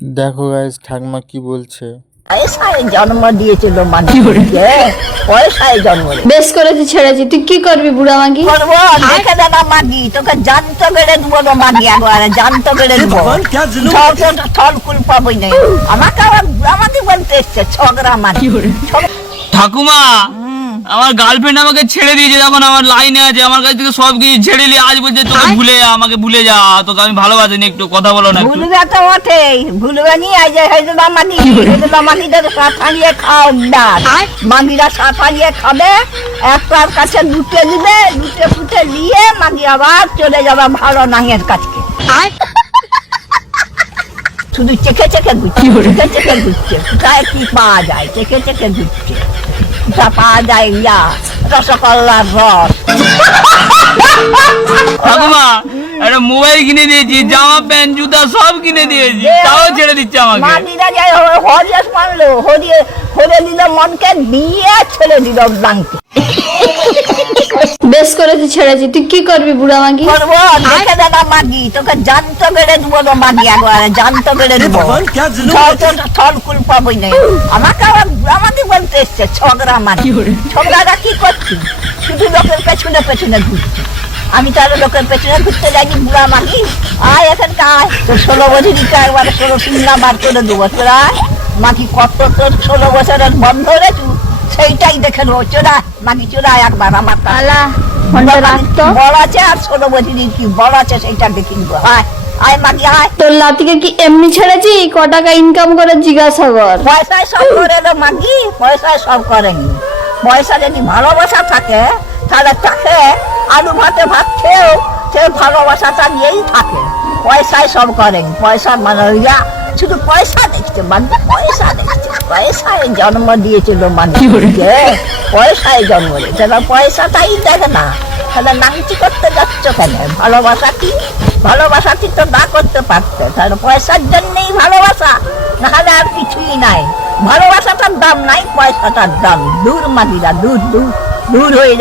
দেখো গাইস ঠাকমা কি বলছে। পয়সায় জন্ম দিয়েছিল মানুষকে, পয়সায় জন্ম বেশ করেছি, ছেড়েছি। তুই কি করবি বুড়া মাগি? করবো। দেখে দাদা মাগি, তোকে জানতো বেড়ে দেবো না মাগি, একবারে জানতো বেড়ে দেবো। থল কুল পাবই নাই। আমাকে আবার আমাকে বলতে এসছে ছগরা মাগি। ঠাকুমা, আমার গার্লফ্রেন্ড আমাকে ছেড়ে দিয়েছে, তখন আমার লাইনে আছে, আমার কাছ থেকে সব কিছু ছেড়ে নিয়ে আজ বলছে তোকে ভুলে যা, আমাকে ভুলে যা, তোকে আমি ভালোবাসিনি, একটু কথা বলো না। ভুলবে তো বটেই, ভুলবে নি। এই যে হেদুলা মাগি, হেদুলা মাগিদের সাথ হারিয়ে খাও ডাল। মাগিরা সাথ হারিয়ে খাবে, একটার কাছে লুটে দিবে, লুটে ফুটে নিয়ে মাগি আবার চলে যাবে ভালো নাঙের কাছে। শুধু চেখে চেখে ঘুরছে, চেখে চেখে ঘুরছে, কোথায় কি পাওয়া যায়, চেখে চেখে ঘুরছে। কোথা পাওয়া যায় ইয়া রসগোল্লার রস। ঠাকুমা, একটা মোবাইল কিনে দিয়েছি, জামা প্যান্ট জুতা সব কিনে দিয়েছি, তাও ছেড়ে দিচ্ছে আমাকে। মাগিরা যাই হরিয়াস মানলো, হরে দিল মনকে, দিয়ে ছেড়ে দিল ব্লাঙ্কে। বেশ করেছি, ছেড়েছি। তুই কি করবি বুড়া মাগি? করবো। দেখে দাদা মাগি, তোকে জানতো বেড়ে দেবো না মাগি, একবারে জানতো বেড়ে দেবো। থল কুল পাবই নাই। আমাকে আবার আমাকে বলতে এসছে ছগরা মাগি। ছগরাটা কি করছি? শুধু লোকের পেছনে পেছনে ঘুরছি। আমি তাহলে লোকের পেছনে ঘুরতে যাইনি বুড়া মাগি। আয় এখানটা আয়, তোর 16 বছরটা একবারে 16 সিংলা বার করে দেবো। তোরা মাগি কত তোর 16 বছরের বন্ধ রেছু, সেইটাই দেখে নেবো। চোরা মাগি, চোরা একবার আমার আলা ফোনটা রাখ তো। বড় আছে আর 16 বছরের কি বড় আছে সেইটা দেখে নিবো। আয় আয় মাগি আয়। তোর লাতিকে কি এমনি ছেড়েছি? ক টাকা ইনকাম করে জিজ্ঞাসা কর। পয়সায় সব করে রে মাগি, পয়সায় সব করেনি। পয়সা যদি ভালোবাসা থাকে তাহলে তাকে আলু ভাতে ভাত খেয়েও সে ভালোবাসাটা নিয়েই থাকে। পয়সায় সব করেনি। পয়সা মানে ইয়া শুধু পয়সা দেখছে, মানে পয়সা দেখছে। পয়সায় জন্ম দিয়েছিল মানুষকে, পয়সায় জন্ম দিয়েছে। পয়সাটাই দেখে না, তাহলে নাংচি করতে যাচ্ছ কেন? ভালোবাসা কি? ভালোবাসা কি তো না করতে পারতো? তাহলে পয়সার জন্যই ভালোবাসা, নাহলে আর কিছুই নাই। ভালোবাসাটার দাম নাই, পয়সাটার দাম। দূর মাগিরা, দূর দূর দূর হয়ে যায়।